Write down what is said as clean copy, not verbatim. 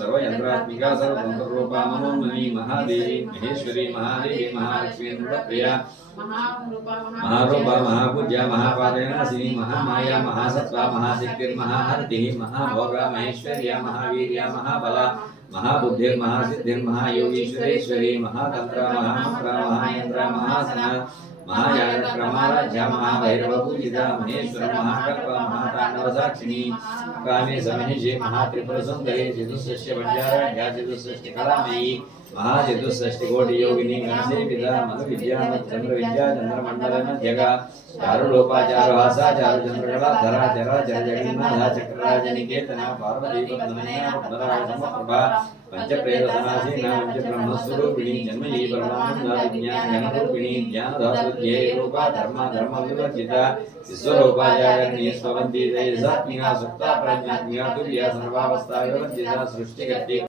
सर्वयंत्रात्मिका सर्वतंत्ररूपा मनोन्मनी महादेवी महेश्वरी महादेवी महालक्ष्मी प्रिया महारूपा महापूज्या महापादनासिनी महामाया महासत्वा महासिद्धिर्महाहरिः महाभोगा महेश्वर्या महावीर्या महाबला महाबुद्धिर्महासिद्धिर्महायोगीश्वरेश्वरी महातंत्र महामंत्र महायंत्र महासना महायानक्रमाराध्या महाभैरवपूजिता महेश्वर महाकल्प महातांडवसाक्षिणी कामे समहिषे महात्रिपुरसुंदरी चतुष्षष्टि पंचाराध्या चतुष्षष्टि कलामयी महाचतुष्षष्टिकोटि योगिनी गणसेविता मधुविद्या चंद्रविद्या चंद्रमंडलमध्यगा चारुलोपाचारहासा चारुचंद्रकलाधरा चराचर जगन्नाथ चक्रराजनिकेतना पार्वती पद्मनाभा पंचप्रेरसनासीना पंचब्रह्मस्वरूपिणी जन्मयी परमानंदा विज्ञानगणरूपिणी ज्ञानधातुर्ये रूपा धर्मा धर्मविवर्जिता विश्वरूपाचारिणी स्ववन्दिते सात्मिका सुप्ता प्रज्ञात्मिका तुर्या सर्वावस्था विवर्जिता सृष्टिकर्त्री